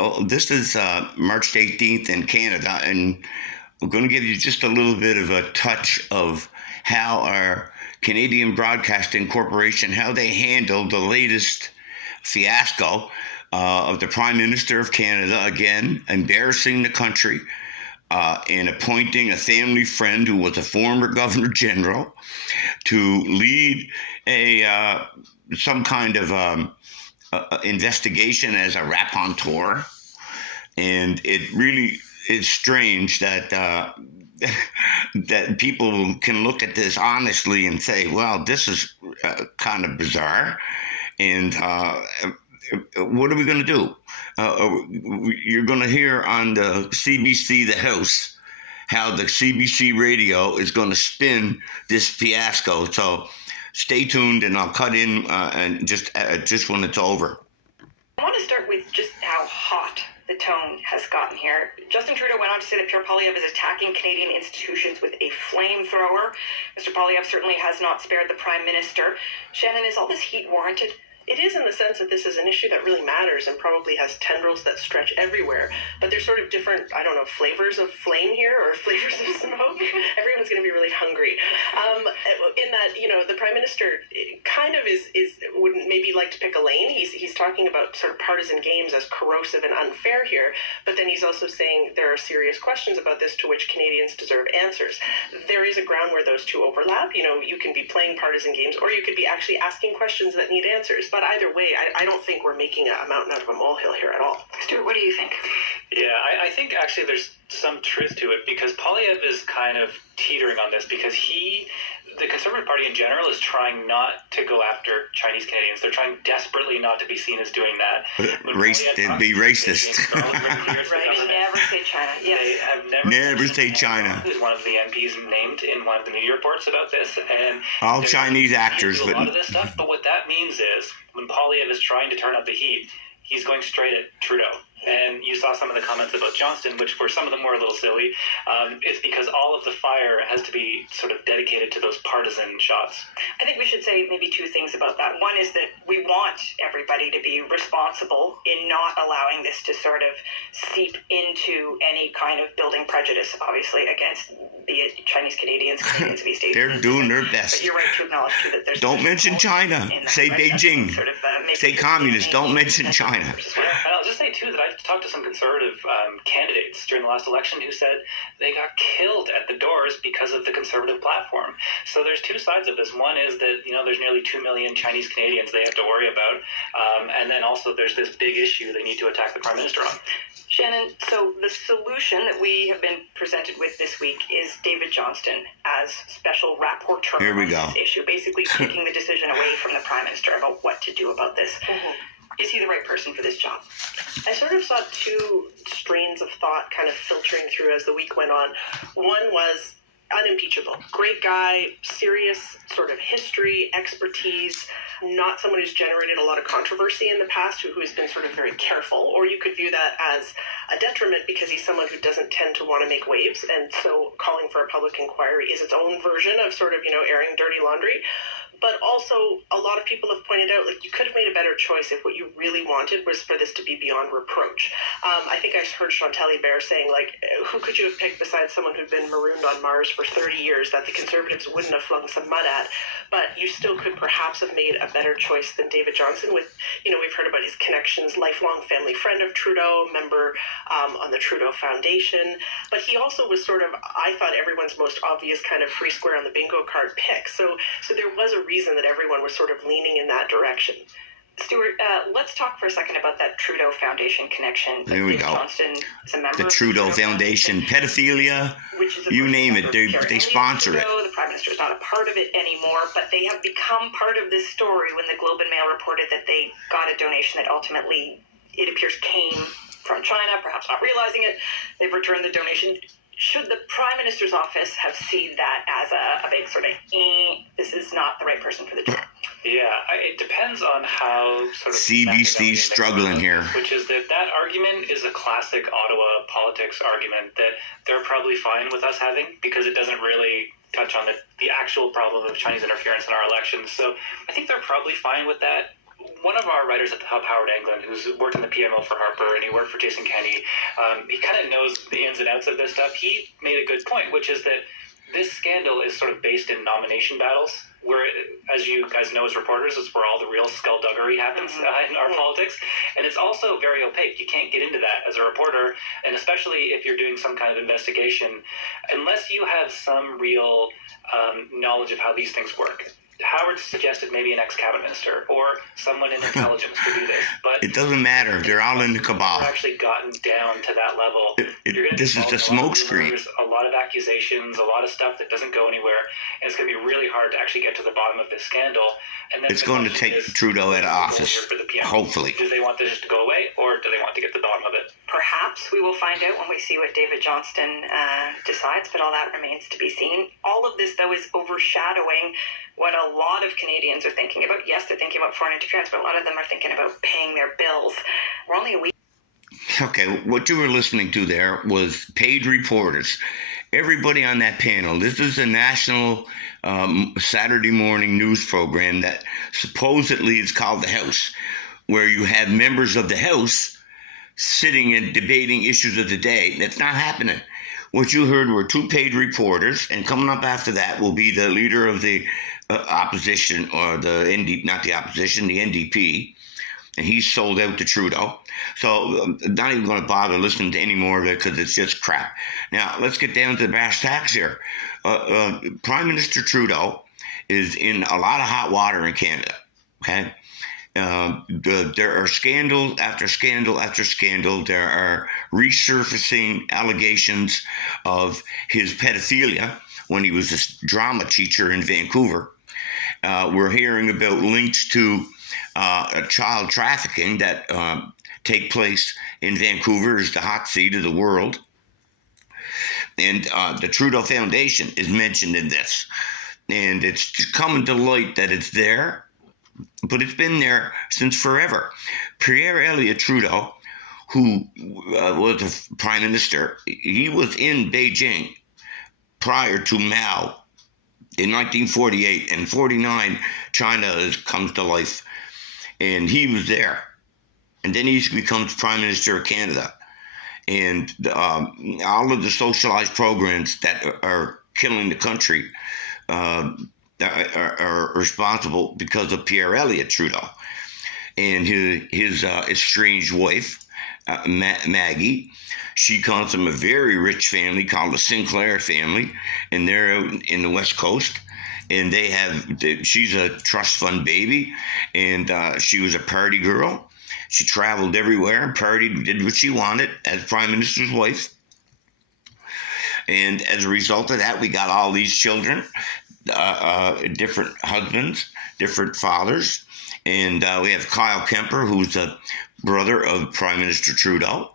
Oh, this is March 18th in Canada, and we're going to give you just a little bit of a touch of how our Canadian Broadcasting Corporation, how they handled the latest fiasco of the Prime Minister of Canada, again, embarrassing the country, and appointing a family friend who was a former Governor General to lead a some kind of investigation as a raconteur. And it really is strange that that people can look at this honestly and say, "Well, this is kind of bizarre," and what are we going to do? You're going to hear on the CBC The House how the CBC radio is going to spin this fiasco. So stay tuned, and I'll cut in and just when it's over. I want to start with just how hot the tone has gotten here. Justin Trudeau went on to say that Pierre Poilievre is attacking Canadian institutions with a flamethrower. Mr. Poilievre certainly has not spared the Prime Minister. Shannon, is all this heat warranted? It is, in the sense that this is an issue that really matters and probably has tendrils that stretch everywhere. But there's sort of different, flavors of flame here, or flavors of smoke. Everyone's going to be really hungry. In that, the Prime Minister kind of wouldn't maybe like to pick a lane. He's talking about sort of partisan games as corrosive and unfair here. But then he's also saying there are serious questions about this to which Canadians deserve answers. There is a ground where those two overlap. You can be playing partisan games, or you could be actually asking questions that need answers. But either way, I don't think we're making a mountain out of a molehill here at all. Stuart, what do you think? Yeah, I think actually there's some truth to it, because Poilievre is kind of teetering on this, because the Conservative Party in general is trying not to go after Chinese Canadians. They're trying desperately not to be seen as doing that. They'd be racist. Right, never say China. Yes. They have never say China. Who's one of the MPs named in one of the media reports about this, and all Chinese actors. A lot of this stuff, but what that means is when Poilievre is trying to turn up the heat, he's going straight at Trudeau. And you saw some of the comments about Johnston, which for some of them were a little silly. It's because all of the fire has to be sort of dedicated to those partisan shots. I think we should say maybe two things about that. One is that we want everybody to be responsible in not allowing this to sort of seep into any kind of building prejudice, obviously, against the Chinese Canadians of East Asia. They're doing their best. But you're right to acknowledge, too, that there's... Don't mention China. Say Beijing. Sort of, say communist. Don't mention China. And I'll just say, too, that I talked to some Conservative candidates during the last election who said they got killed at the doors because of the Conservative platform. So there's two sides of this. One is that, there's nearly 2 million Chinese Canadians they have to worry about. And then also there's this big issue they need to attack the Prime Minister on. Shannon, so the solution that we have been presented with this week is David Johnston as special rapporteur on this issue, basically taking the decision away from the Prime Minister about what to do about this. Mm-hmm. Is he the right person for this job? I sort of saw two strains of thought kind of filtering through as the week went on. One was unimpeachable. Great guy, serious sort of history, expertise, not someone who's generated a lot of controversy in the past, who has been sort of very careful. Or you could view that as a detriment because he's someone who doesn't tend to want to make waves. And so calling for a public inquiry is its own version of sort of, airing dirty laundry. But also, a lot of people have pointed out, you could have made a better choice if what you really wanted was for this to be beyond reproach. I think I heard Chantal Hébert saying, who could you have picked besides someone who'd been marooned on Mars for 30 years that the Conservatives wouldn't have flung some mud at? But you still could perhaps have made a better choice than David Johnston with, we've heard about his connections, lifelong family friend of Trudeau, member on the Trudeau Foundation. But he also was sort of, I thought, everyone's most obvious kind of free square on the bingo card pick. So there was a reason that everyone was sort of leaning in that direction. Stuart, let's talk for a second about that Trudeau Foundation connection. There we go. Johnston is a member the Trudeau Foundation, pedophilia, you name it, they sponsor it. The Prime Minister is not a part of it anymore, but they have become part of this story when the Globe and Mail reported that they got a donation that ultimately, it appears, came from China, perhaps not realizing it. They've returned the donation. Should the Prime Minister's office have seen that as a big sort of, this is not the right person for the job? Yeah, it depends on how sort of... CBC's struggling here. Which is that argument is a classic Ottawa politics argument that they're probably fine with us having, because it doesn't really touch on the actual problem of Chinese interference in our elections. So I think they're probably fine with that. one of our writers at the Hub, Howard Anglin, who's worked in the PMO for Harper and he worked for Jason Kenney, he kind of knows the ins and outs of this stuff. He made a good point, which is that this scandal is sort of based in nomination battles, where, as you guys know as reporters, is where all the real skullduggery happens in our politics. And it's also very opaque. You can't get into that as a reporter, and especially if you're doing some kind of investigation, unless you have some real knowledge of how these things work. Howard suggested maybe an ex-cabinet minister or someone in intelligence to do this, but it doesn't matter. They're all in the cabal. We've actually gotten down to that level. This is the smoke screen. There's a lot of accusations, a lot of stuff that doesn't go anywhere, and it's going to be really hard to actually get to the bottom of this scandal. And then It's going to take Trudeau out of office, hopefully. Do they want this to go away, or do they want to get to the bottom of it? Perhaps we will find out when we see what David Johnston decides, but all that remains to be seen. All of this, though, is overshadowing what a lot of Canadians are thinking about. Yes, they're thinking about foreign interference, but a lot of them are thinking about paying their bills. We're only a week. Okay, what you were listening to there was paid reporters. Everybody on that panel, this is a national Saturday morning news program that supposedly is called The House, where you have members of the House sitting and debating issues of the day. That's not happening. What you heard were two paid reporters, and coming up after that will be the leader of the opposition, or the not the opposition, the NDP, and he's sold out to Trudeau. So I'm not even going to bother listening to any more of it because it's just crap. Now, let's get down to the brass tacks here. Prime Minister Trudeau is in a lot of hot water in Canada, okay? There are scandal after scandal after scandal. There are resurfacing allegations of his pedophilia when he was a drama teacher in Vancouver. We're hearing about links to child trafficking that take place in Vancouver, is the hot seat of the world. And the Trudeau Foundation is mentioned in this. And it's coming to light that it's there, but it's been there since forever. Pierre Elliott Trudeau, who was the prime minister, he was in Beijing prior to Mao in 1948. And 49, China comes to life. And he was there. And then he becomes Prime Minister of Canada. And all of the socialized programs that are killing the country are responsible because of Pierre Elliott Trudeau. And his estranged wife, Maggie, she comes from a very rich family called the Sinclair family, and they're out in the West Coast. And she's a trust fund baby, and she was a party girl. She traveled everywhere and partied, did what she wanted as Prime Minister's wife. And as a result of that, we got all these children, different husbands, different fathers. And we have Kyle Kemper, who's the brother of Prime Minister Trudeau.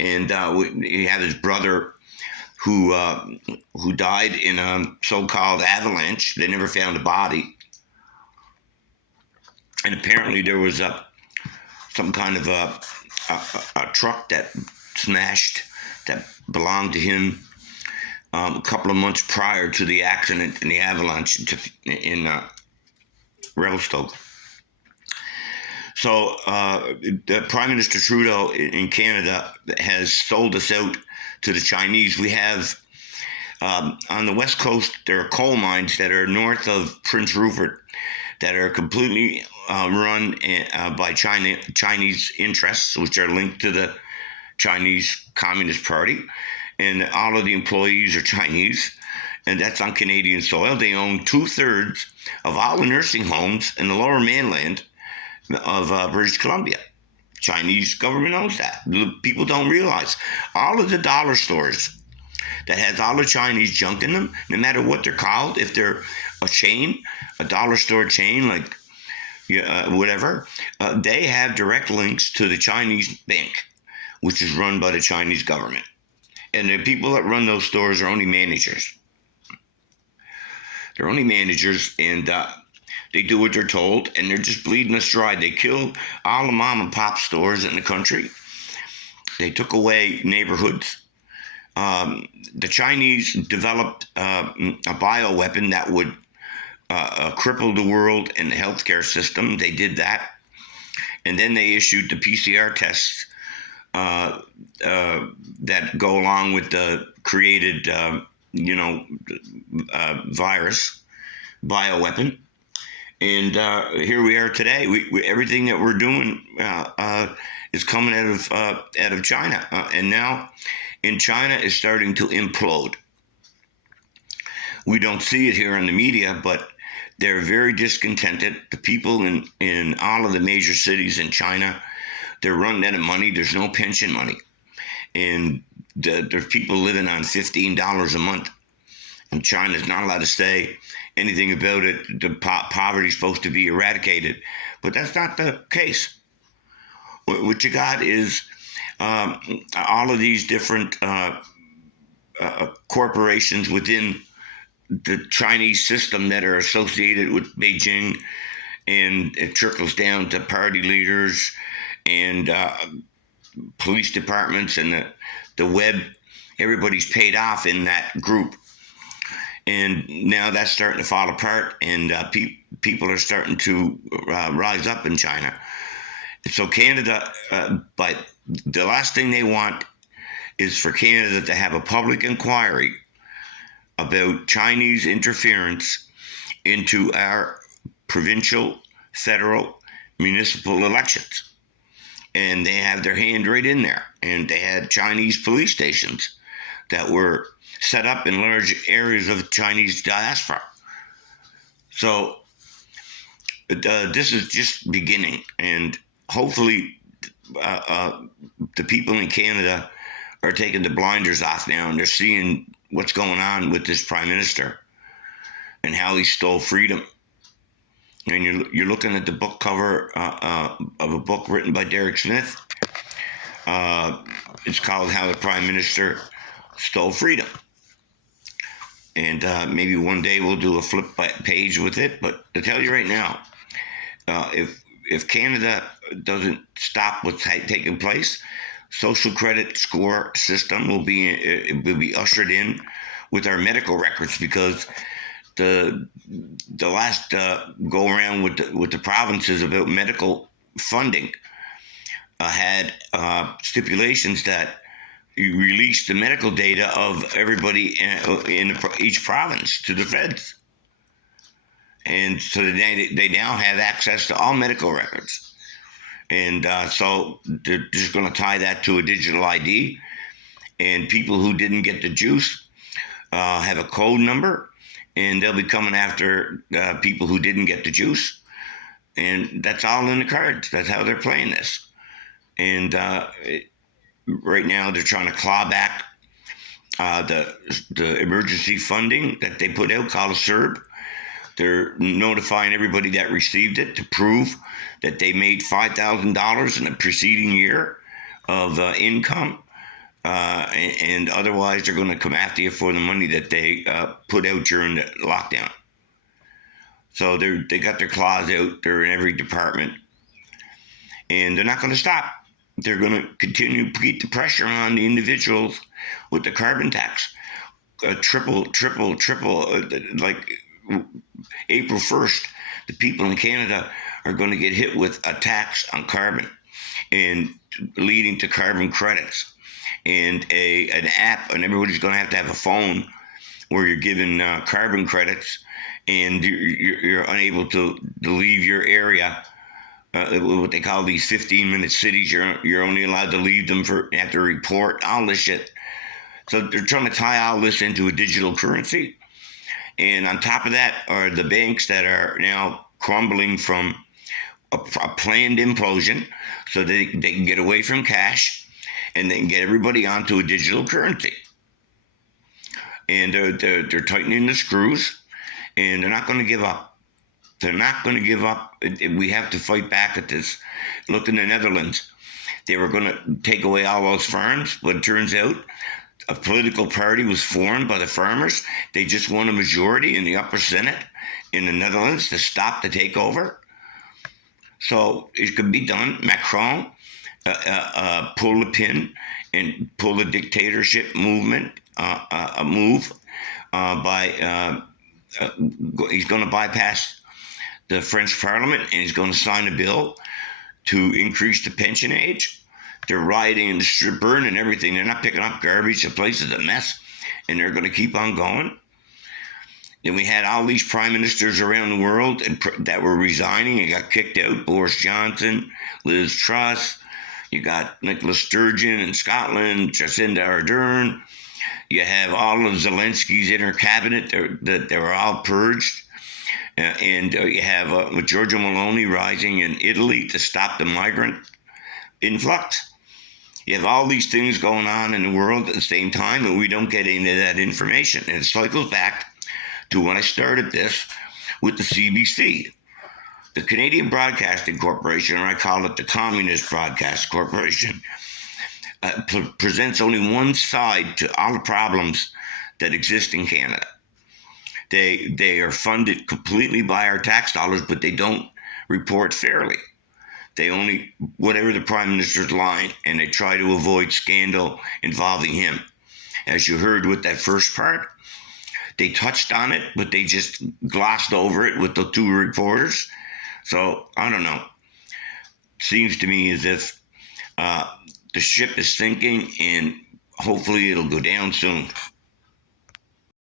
And we have his brother who died in a so-called avalanche. They never found a body. And apparently there was some kind of a truck that smashed that belonged to him a couple of months prior to the accident in the avalanche in Revelstoke. So the Prime Minister Trudeau in Canada has sold us out to the Chinese. We have on the West Coast, there are coal mines that are north of Prince Rupert that are completely run by Chinese interests, which are linked to the Chinese Communist Party. And all of the employees are Chinese, and that's on Canadian soil. They own 2/3 of all the nursing homes in the Lower Mainland of British Columbia. Chinese government owns that. People don't realize all of the dollar stores that has all the Chinese junk in them, no matter what they're called, if they're a chain, a dollar store chain like whatever, they have direct links to the Chinese bank, which is run by the Chinese government. And the people that run those stores are only managers. They're only managers, and they do what they're told, and they're just bleeding us dry. They killed all the mom and pop stores in the country. They took away neighborhoods. The Chinese developed a bioweapon that would cripple the world and the healthcare system. They did that. And then they issued the PCR tests that go along with the created, virus, bioweapon. And here we are today. We everything that we're doing is coming out of China, and now in China is starting to implode. We don't see it here in the media, but they're very discontented. The people in all of the major cities in China, they're running out of money. There's no pension money, and there's people living on $15 a month. And China's not allowed to say anything about it. The poverty is supposed to be eradicated, but that's not the case. What you got is all of these different corporations within the Chinese system that are associated with Beijing, and it trickles down to party leaders and police departments and the web. Everybody's paid off in that group. And now that's starting to fall apart, and people are starting to rise up in China. So Canada, but the last thing they want is for Canada to have a public inquiry about Chinese interference into our provincial, federal, municipal elections. And they have their hand right in there. And they had Chinese police stations that were set up in large areas of Chinese diaspora. So this is just beginning, and hopefully the people in Canada are taking the blinders off now, and they're seeing what's going on with this prime minister and how he stole freedom. And you're looking at the book cover of a book written by Derek Smith. It's called How the Prime Minister Stole Freedom. And maybe one day we'll do a flip page with it. But to tell you right now, if Canada doesn't stop what's taking place, social credit score system will be ushered in with our medical records, because the last go around with the provinces about medical funding had stipulations that you release the medical data of everybody in each province to the feds. And so they now have access to all medical records. And so they're just going to tie that to a digital ID. And people who didn't get the juice have a code number, and they'll be coming after people who didn't get the juice. And that's all in the cards. That's how they're playing this. And right now, they're trying to claw back the emergency funding that they put out, called a CERB. They're notifying everybody that received it to prove that they made $5,000 in the preceding year of income, and otherwise they're going to come after you for the money that they put out during the lockdown. So they got their claws out. They're in every department, and they're not going to stop. They're going to continue to keep the pressure on the individuals with the carbon tax. Triple, like April 1st, the people in Canada are going to get hit with a tax on carbon, and leading to carbon credits, and an app, and everybody's going to have a phone where you're given carbon credits, and you're unable to leave your area. What they call these 15-minute cities, you're only allowed to leave them for after a report, all this shit. So they're trying to tie all this into a digital currency. And on top of that are the banks that are now crumbling from a planned implosion, so they can get away from cash, and they can get everybody onto a digital currency. And they're tightening the screws, and they're not going to give up. They're not going to give up. We have to fight back at this. Look in the Netherlands. They were going to take away all those farms, but it turns out a political party was formed by the farmers. They just won a majority in the upper Senate in the Netherlands to stop the takeover. So it could be done. Macron pull the pin and pull the dictatorship movement, he's going to bypass the French Parliament, and he's going to sign a bill to increase the pension age. They're rioting and burning everything. They're not picking up garbage. The place is a mess, and they're going to keep on going. Then we had all these prime ministers around the world that were resigning and got kicked out. Boris Johnson, Liz Truss. You got Nicola Sturgeon in Scotland, Jacinda Ardern. You have all of Zelensky's inner cabinet that they were all purged. And you have Giorgia Meloni rising in Italy to stop the migrant influx. You have all these things going on in the world at the same time, and we don't get into that information. And it cycles back to when I started this with the CBC. The Canadian Broadcasting Corporation, or I call it the Communist Broadcast Corporation, presents only one side to all the problems that exist in Canada. They are funded completely by our tax dollars, but they don't report fairly. They only, whatever the Prime Minister's line, and they try to avoid scandal involving him. As you heard with that first part, they touched on it, but they just glossed over it with the two reporters. So, I don't know. Seems to me as if the ship is sinking, and hopefully it'll go down soon.